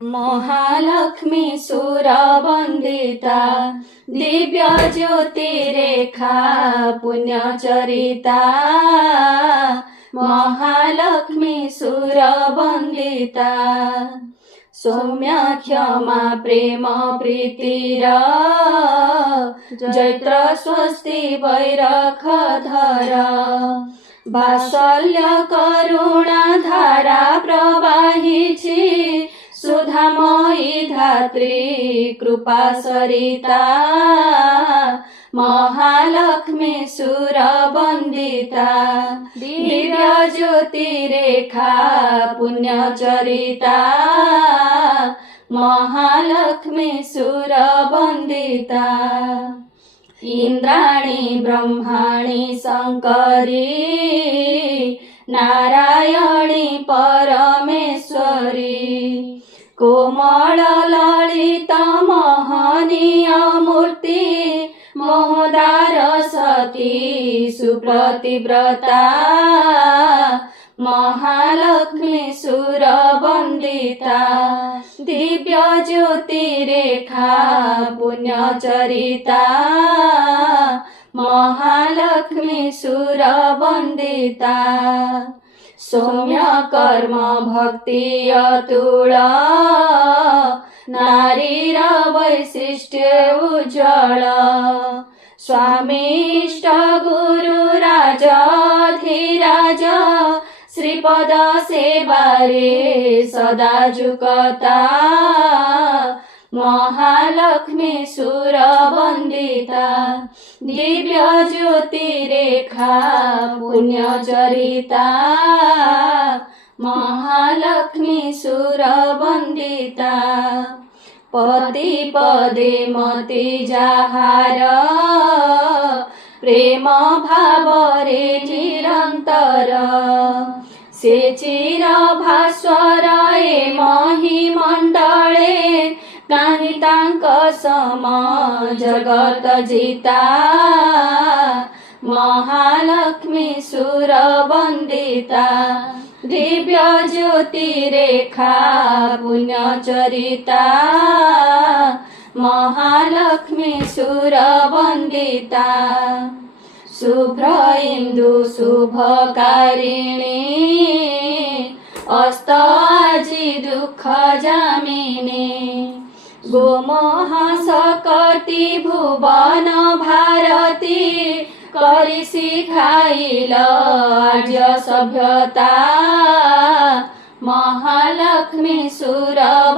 महालक्ष्मी सुरवन्दिता दिव्य ज्योतिरेखा पुण्यचरिता महालक्ष्मी सुरवन्दिता सौम्य क्षमा प्रेम प्रीतिर जैत्र स्वस्ति वैरख धर वात्सल्य करुणा धारा प्रवाहिछि सुधामयी धात्री कृपा सरिता महालक्ष्मी सुरवन्दिता दिव्य ज्योतिरेखा पुण्यचरिता महालक्ष्मी सुरवन्दिता इंद्राणी ब्रह्माणी शंकरी नारायणी परमेश्वरी कोमल ललित महनीय मूर्ति मोहदार सती सुप्रतिव्रता महालक्ष्मी सुरवन्दिता दिव्य ज्योतिरेखा पुण्यचरिता महालक्ष्मी सुरवन्दिता सौम्य कर्म भक्ति अतुल नारीर वैशिष्ट्य उज्ज्वल स्वामिष्ट गुरु राजाधिराज श्रीपद सेवारे सदा झुकता महालक्ष्मी सुरवन्दिता दिव्य ज्योतिरेखा पुण्यचरिता महालक्ष्मी सुरवन्दिता पति पदे मति जाहार प्रेम भावरे निरंतर से चिर भास्वर मही मंडले काहि तांक सम जगत जिता महालक्ष्मी सुरवन्दिता दिव्य ज्योतिरेखा पुण्यचरिता महालक्ष्मी सुरवन्दिता शुभ्र इंदु शुभकारिणी अस्तआजी दुःख जामिनी गोमोह सकर्ति भुवन भारती करि सिखाइल आर्य सभ्यता महालक्ष्मी सुरवन्दिता